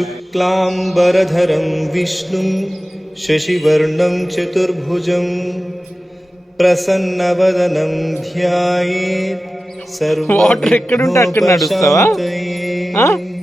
शुक्लाम्बरधरं विष्णुं शशिवर्णं चतुर्भुजं प्रसन्नवदनं ध्यायेत् వాటర్ ఎక్కడుంటే అక్కడ నడుస్తావా? सर्वविघ्नोपशान्तये।